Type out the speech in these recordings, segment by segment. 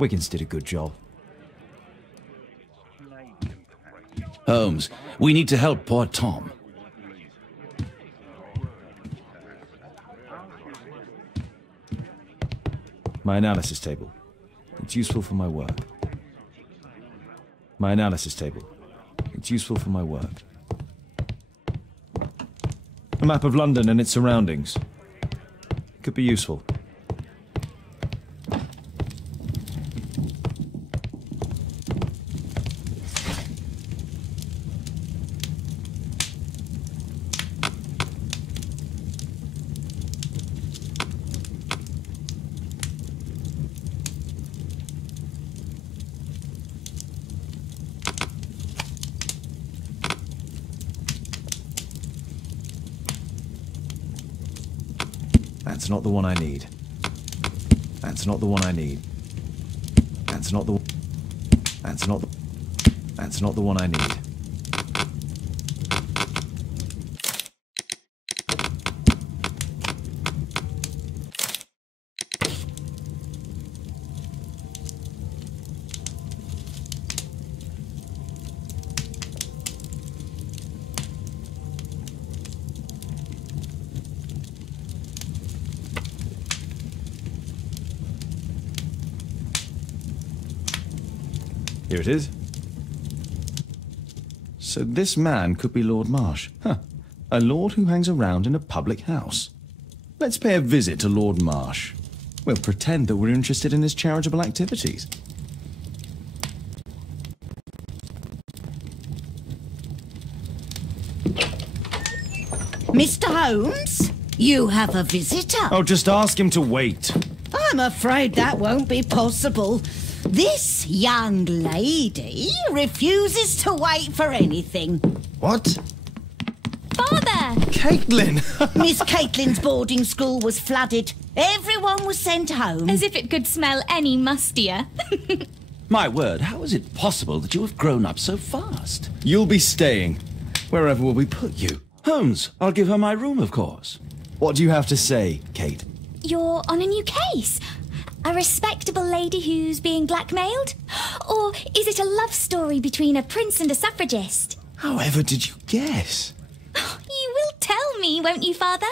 Wiggins did a good job. Holmes, we need to help poor Tom. My analysis table. It's useful for my work. My analysis table. It's useful for my work. A map of London and its surroundings. Could be useful. That's not the one I need. That's not the one I need. That's not the one I need. Here it is. So this man could be Lord Marsh. Huh. A lord who hangs around in a public house. Let's pay a visit to Lord Marsh. We'll pretend that we're interested in his charitable activities. Mr. Holmes, you have a visitor. Oh, just ask him to wait. I'm afraid that won't be possible. This young lady refuses to wait for anything. What? Father! Caitlin! Miss Caitlin's boarding school was flooded. Everyone was sent home. As if it could smell any mustier. My word, how is it possible that you have grown up so fast? You'll be staying. Wherever will we put you? Holmes, I'll give her my room, of course. What do you have to say, Kate? You're on a new case. A respectable lady who's being blackmailed? Or is it a love story between a prince and a suffragist? However did you guess? You will tell me, won't you, Father?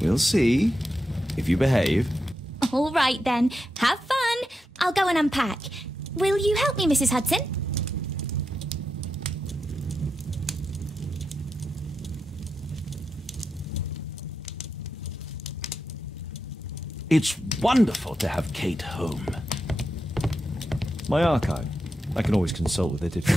We'll see, if you behave. All right, then. Have fun. I'll go and unpack. Will you help me, Mrs. Hudson? It's wonderful to have Kate home. My archive. I can always consult with it if you...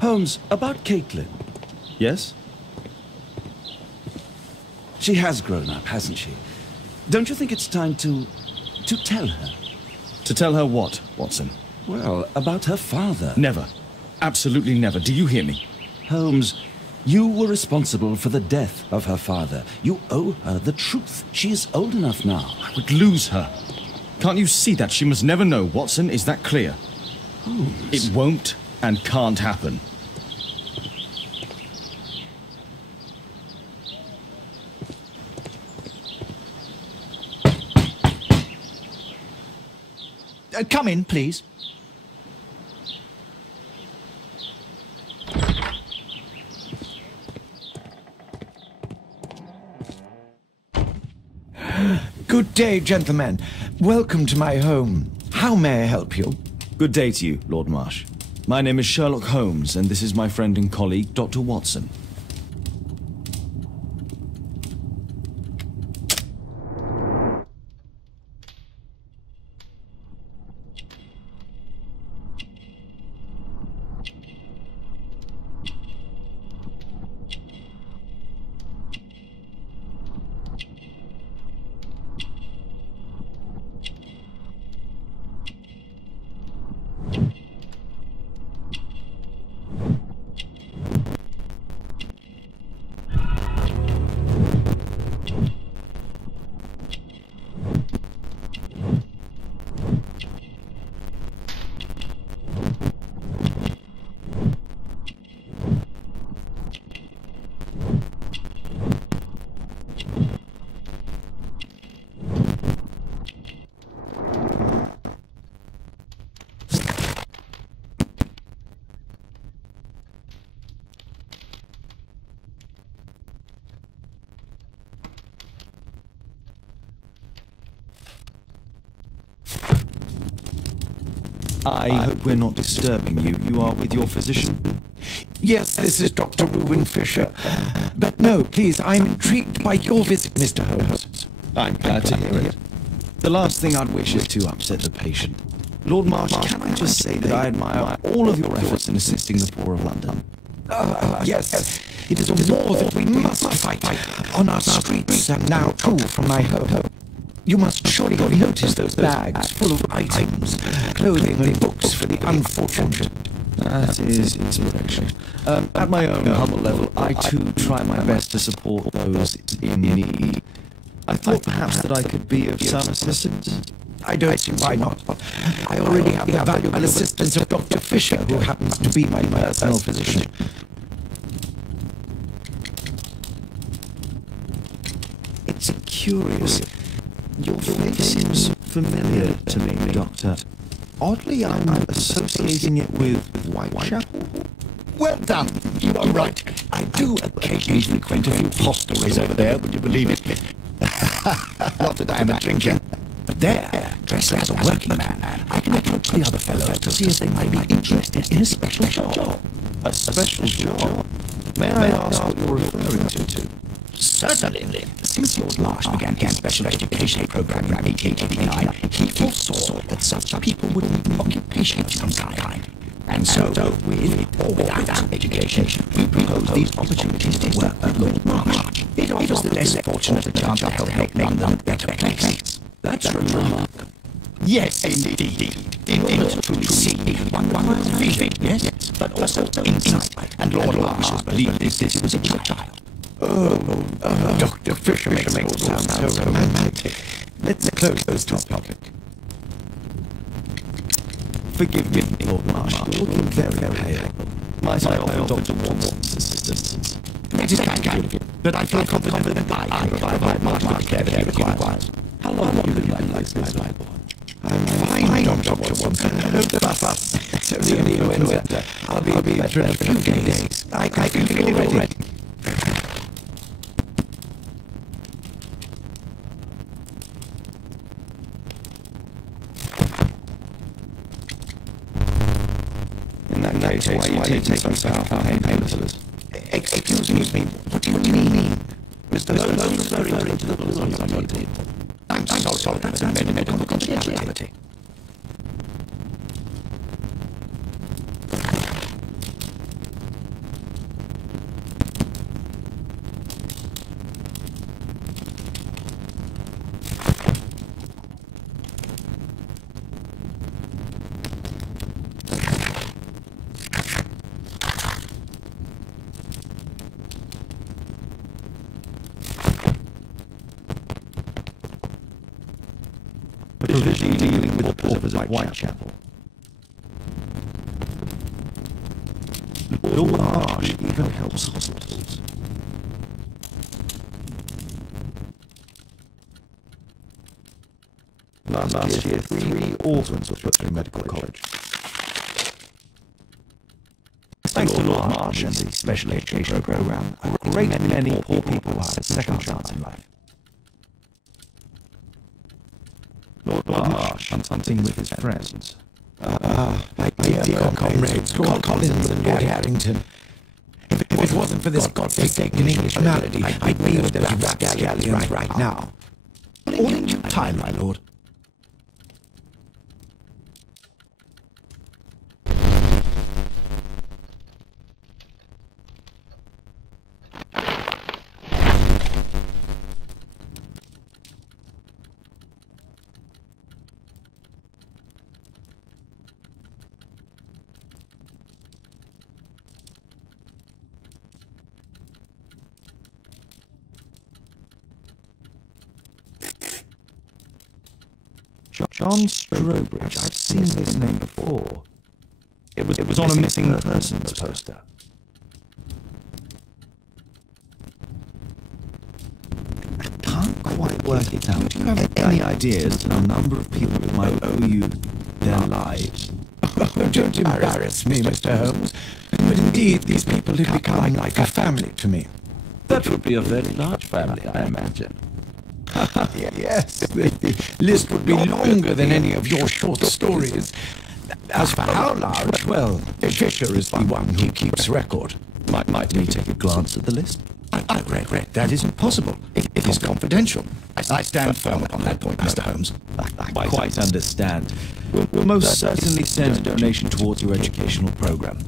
Holmes, about Caitlin. Yes? She has grown up, hasn't she? Don't you think it's time to tell her? To tell her what, Watson? Well, about her father. Never. Absolutely never. Do you hear me? Holmes, you were responsible for the death of her father. You owe her the truth. She is old enough now. I would lose her. Can't you see that? She must never know, Watson. Is that clear? Holmes. It won't and can't happen. Come in, please. Good day, gentlemen. Welcome to my home. How may I help you? Good day to you, Lord Marsh. My name is Sherlock Holmes, and this is my friend and colleague, Dr. Watson. I hope we're not disturbing you. You are with your physician. Yes, this is Dr. Reuben Fisher. But no, please, I'm intrigued by your visit, Mr. Holmes. I'm glad to hear it. The last thing I'd wish is to upset the patient. Lord Marsh, can I just say that I admire all of your efforts in assisting the poor of London? Yes, it is a war that we must fight on our streets and now too from my home. You must surely have noticed those bags full of items, clothing and books for the unfortunate. That is inspiration. At my own humble level, I too try my best to support those in need. I thought perhaps that I could be of some assistance. I don't see why not. I already have the valuable assistance of Dr. Fisher, who happens to be my personal physician. It's curious. Your face seems familiar to me, Doctor. Oddly, I'm associating it with Whitechapel. Well done. You are right. I do occasionally frequent a few hostelries over there, would you believe it? Not that I am a drinker. But there, dressed as a working man, I can approach the other fellows to see if they might be interested in a special job. A special job? May I ask what you're referring to? Certainly. Since Lord Marsh began his special education program in 1889, he foresaw that such people would need occupation of some kind. And so, with or without education, we propose these opportunities to work with Lord Marsh. It offers the less fortunate a chance to help make London a better place. That's remarkable. Yes, indeed. In order to truly see, one requires vision, yes, but also insight. And Lord Marsh believed this was a child. Dr. Fisher makes it all sound so romantic. Let's close those topics. Forgive me, Lord Marsh. You're looking very pale. Might I offer Dr. Watson's assistance? That is kind of you, but I feel confident that I can provide Marsh with the care that he requires. How long have you been like this, my boy? I'm fine, Dr. Watson. No fuss. It's only an influenza. I'll be better in a few days. I can feel it already. In that case, why are you taking some painkillers? Excuse me, what do you mean? Mr. Holmes was referring to the pills on your table. I'm so sorry, that's a medical confidentiality. Provisionally dealing with the paupers of Whitechapel. Lord Marsh even helps hospitals. Last year, 3 orphans were put through medical college. Thanks to Lord Marsh and the special education program, a great many poor people had a second chance in life. Lord Marsh hunting with his friends. My dear comrades, Lord Collins and Lord Harrington. If it wasn't for this godforsaken English malady, I'd be with those rapscallions right now. All in due time, my lord. John Strobridge. I've seen this name before. It was on a missing persons poster. I can't quite work it out. Do you have any ideas to the number of people who might owe you their lives? Oh, don't embarrass me, Mr. Holmes. But indeed, these people have become like a family to me. That would be a very large family, I imagine. Yes, the list would be longer than any of your short stories. As for how large, well, Fisher is the one who keeps record. Might we take a glance at the list? I regret that isn't possible. It is confidential. I stand firm upon that point, Mr. Holmes. I quite understand. We'll most certainly send a donation towards your educational program.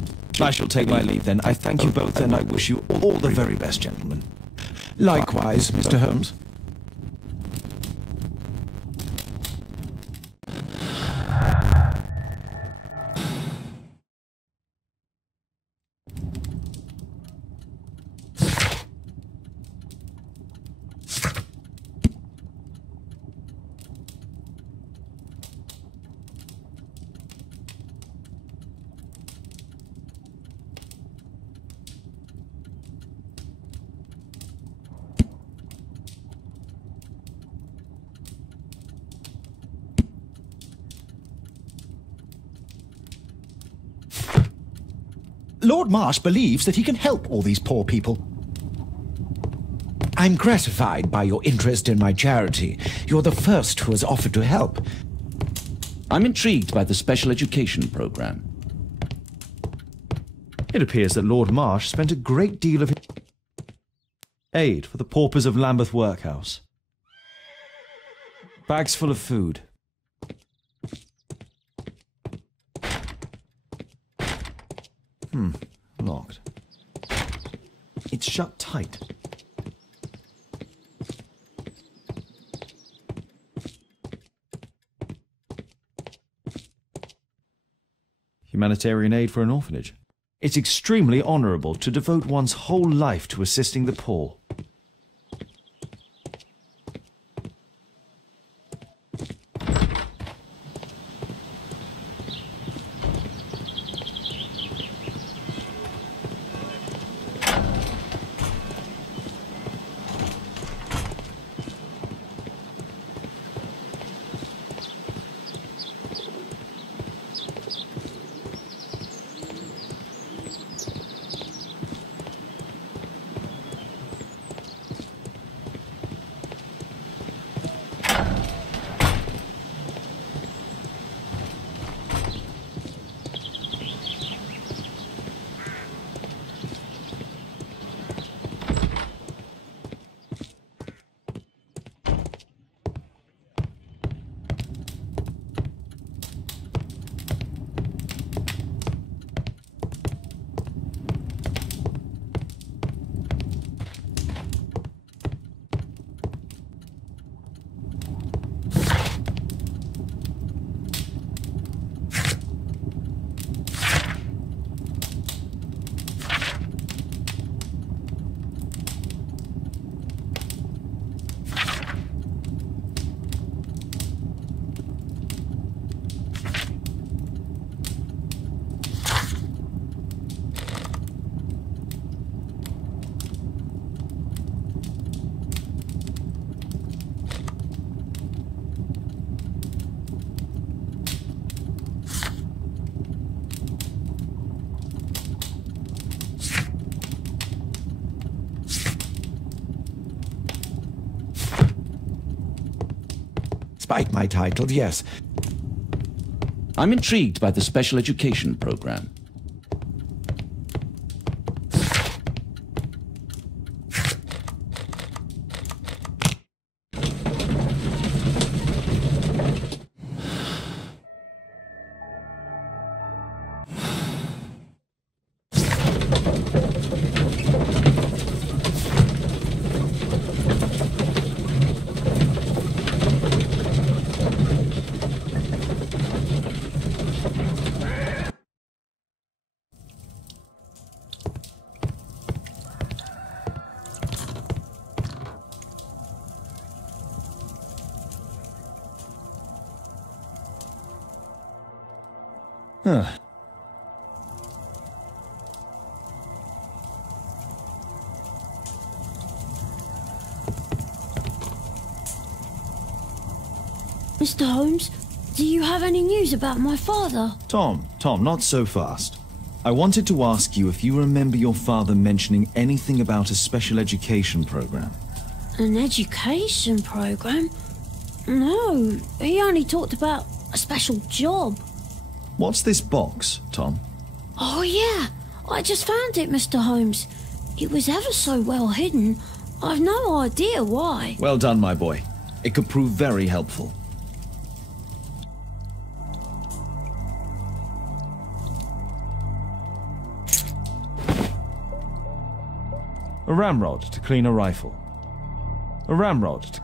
I shall take my leave then. I thank you both and I wish you all the very best, gentlemen. Likewise, Mr. Holmes. Lord Marsh believes that he can help all these poor people. I'm gratified by your interest in my charity. You're the first who has offered to help. I'm intrigued by the special education program. It appears that Lord Marsh spent a great deal of aid for the paupers of Lambeth Workhouse. Bags full of food. Locked. It's shut tight. Humanitarian aid for an orphanage. It's extremely honourable to devote one's whole life to assisting the poor. Despite my title, yes. I'm intrigued by the special education program. Huh. Mr. Holmes, do you have any news about my father? Tom, not so fast. I wanted to ask you if you remember your father mentioning anything about a special education program. An education program? No, he only talked about a special job. What's this box, Tom? Oh, yeah. I just found it, Mr. Holmes. It was ever so well hidden. I've no idea why. Well done, my boy. It could prove very helpful. A ramrod to clean a rifle. A ramrod to...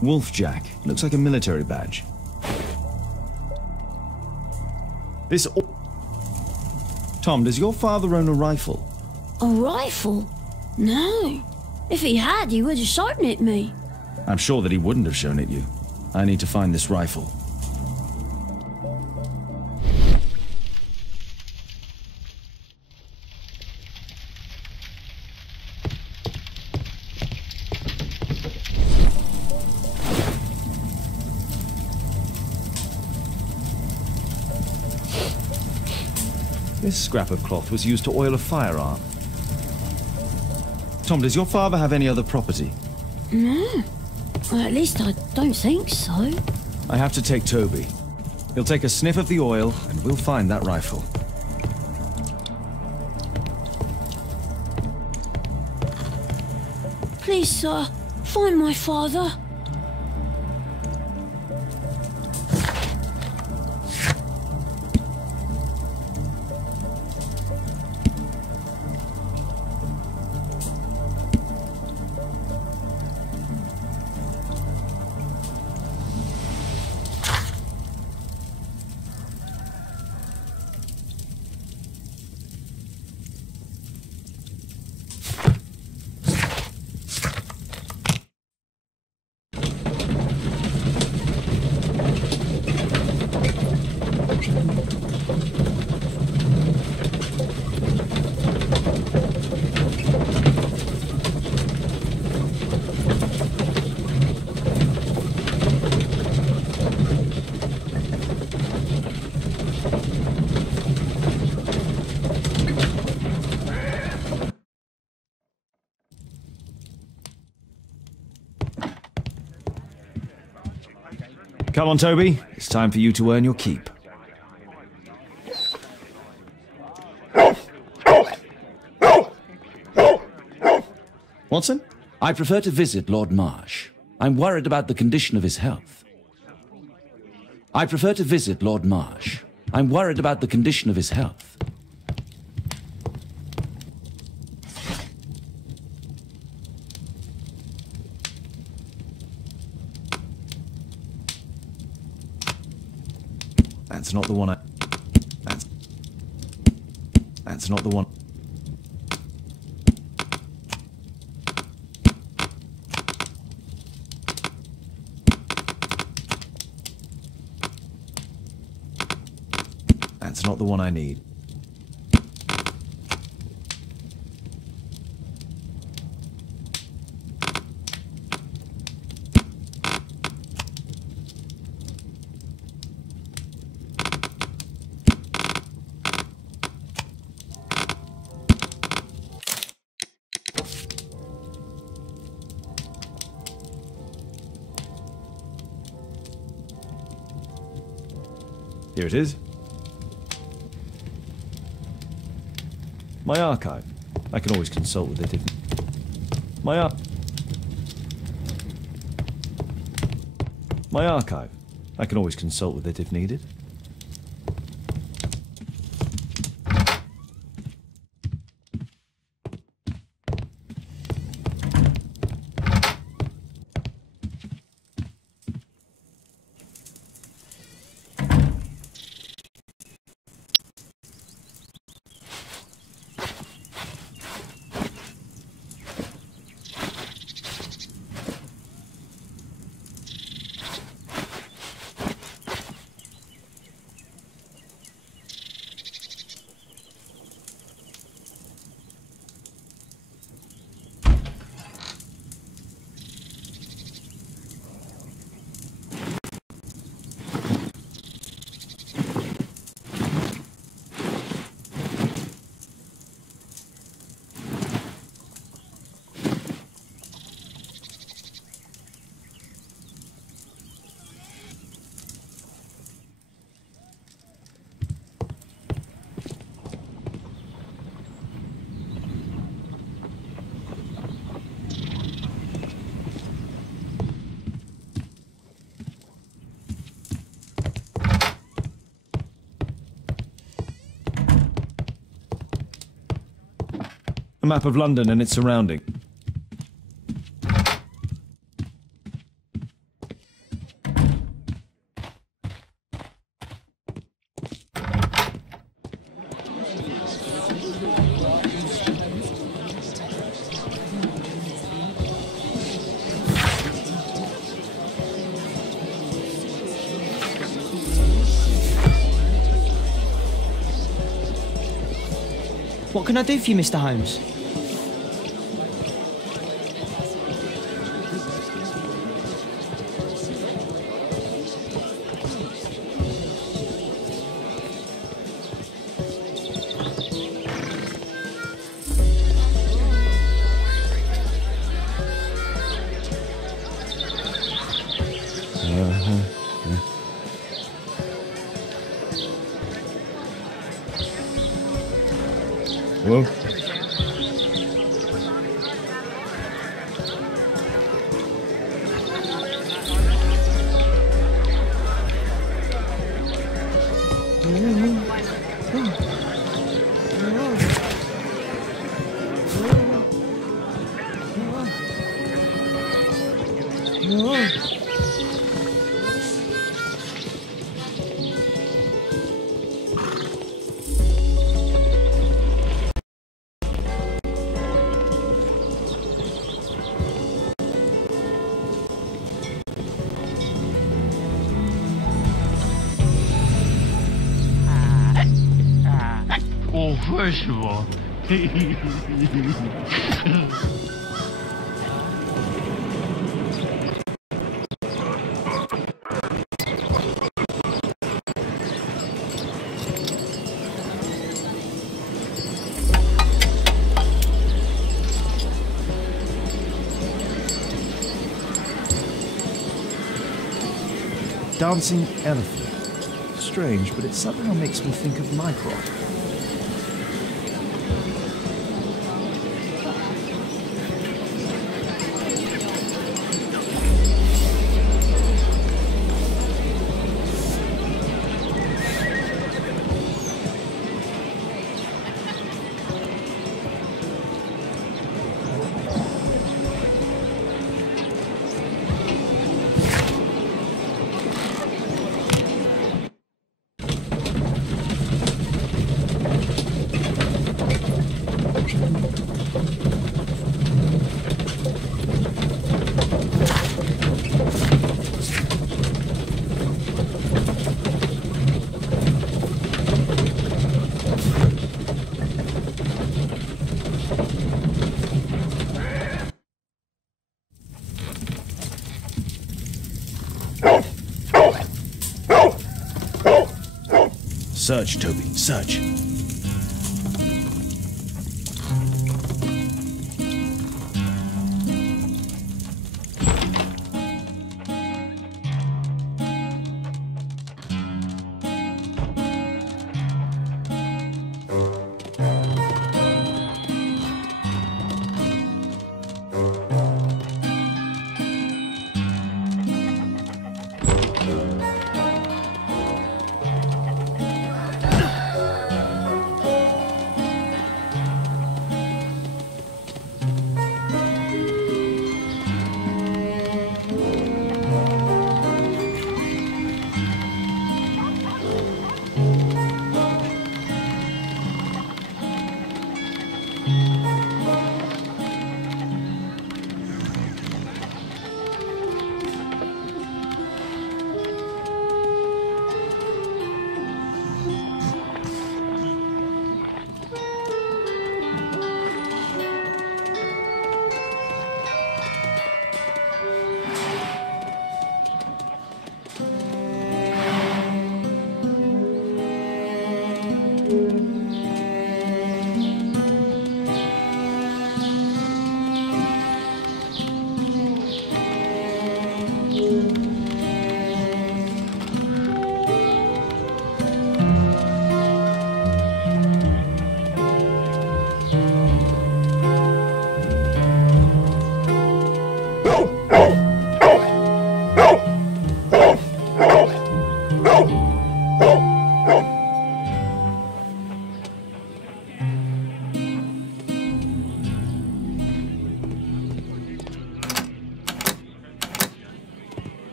Wolfjack. Looks like a military badge. This... Tom, does your father own a rifle? A rifle? No. If he had, he would have shown it me. I'm sure that he wouldn't have shown it you. I need to find this rifle. This scrap of cloth was used to oil a firearm. Tom, does your father have any other property? No. Well, at least I don't think so. I have to take Toby. He'll take a sniff of the oil, and we'll find that rifle. Please, sir, find my father. Come on, Toby. It's time for you to earn your keep. Watson? I prefer to visit Lord Marsh. I'm worried about the condition of his health. I prefer to visit Lord Marsh. I'm worried about the condition of his health. That's not the one I... That's not the one... That's not the one I need. Here it is. My archive. I can always consult with it if... My archive. I can always consult with it if needed. A map of London and its surrounding. What can I do for you, Mr. Holmes? Hello? Well, first of all, Dancing elephant. Strange, but it somehow makes me think of Mycroft. Search, Toby, search.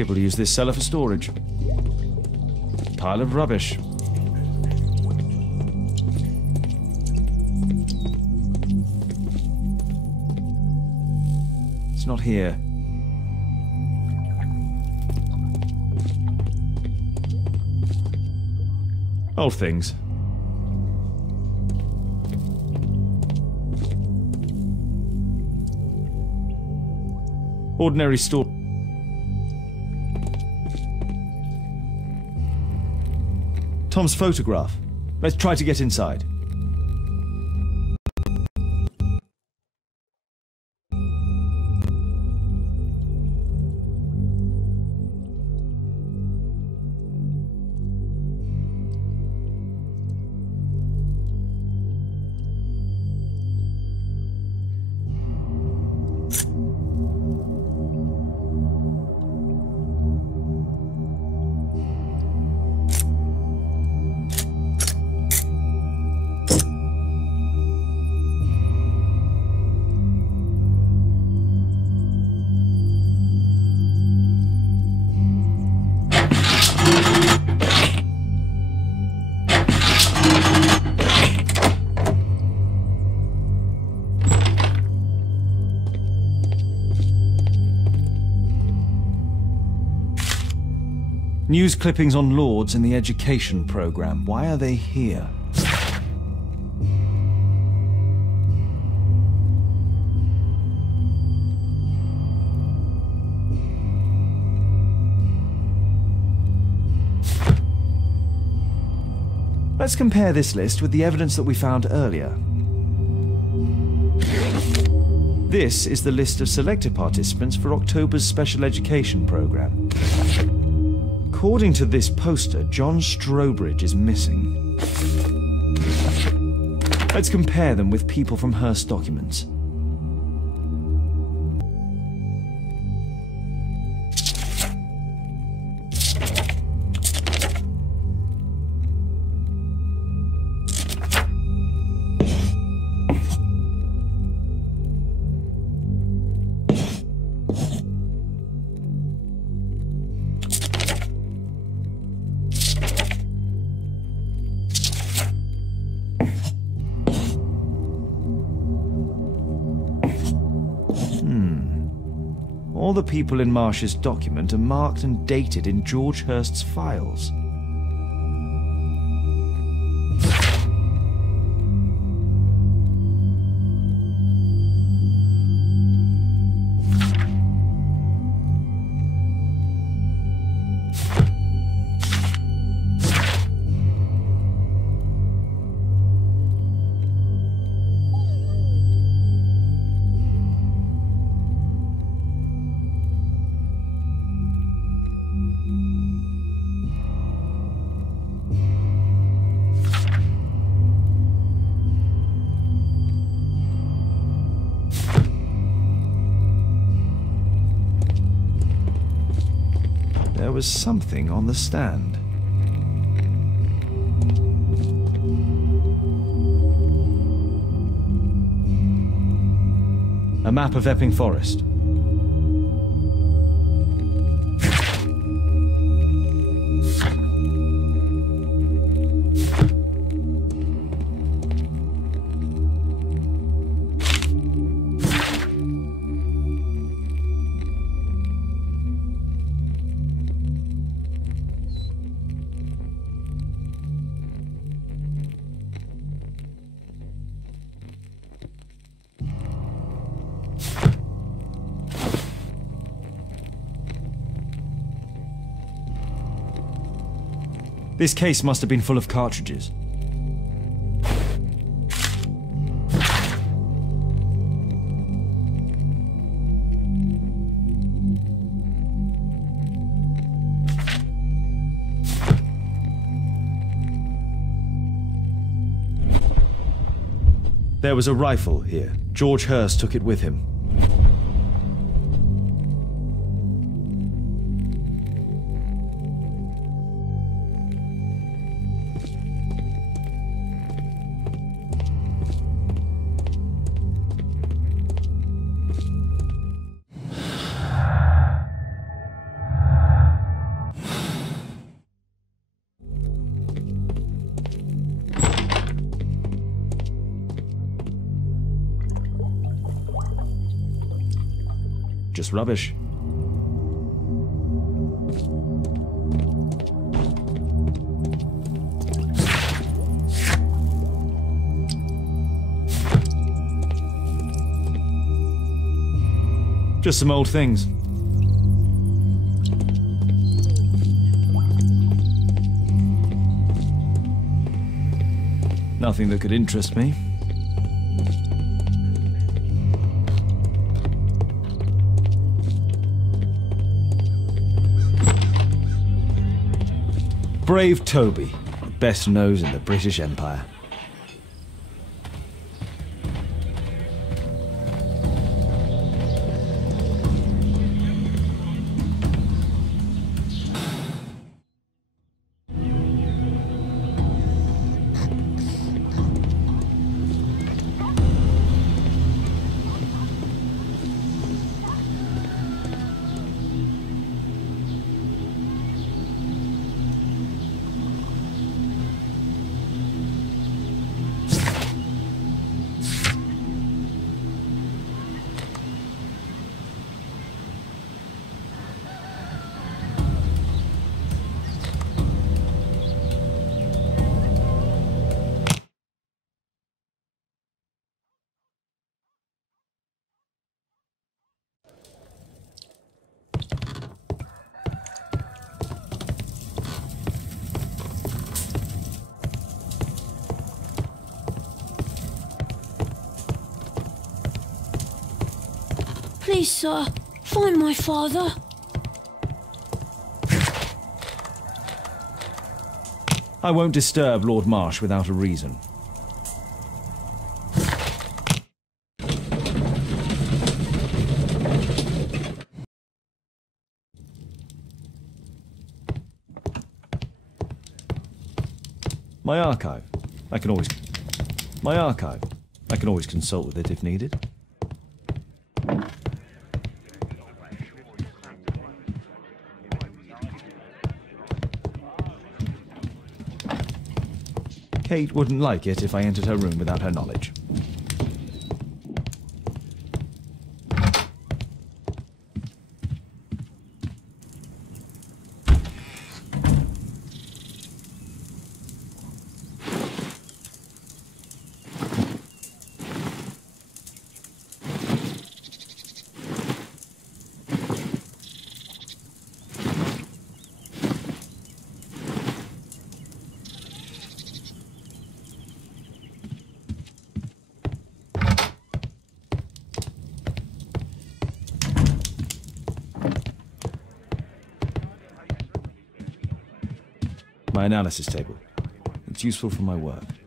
People use this cellar for storage. Pile of rubbish. It's not here. Old things. Ordinary store. Tom's photograph. Let's try to get inside. News clippings on Lords in the education program. Why are they here? Let's compare this list with the evidence that we found earlier. This is the list of selected participants for October's special education program. According to this poster, John Strobridge is missing. Let's compare them with people from Hearst documents. All the people in Marsh's document are marked and dated in George Hearst's files. There was something on the stand. A map of Epping Forest. This case must have been full of cartridges. There was a rifle here. George Hearst took it with him. just rubbish. Just some old things. Nothing that could interest me. Brave Toby, best nose in the British Empire. Please, sir, find my father. I won't disturb Lord Marsh without a reason. My archive. I can always consult with it if needed. Kate wouldn't like it if I entered her room without her knowledge. My analysis table. It's useful for my work.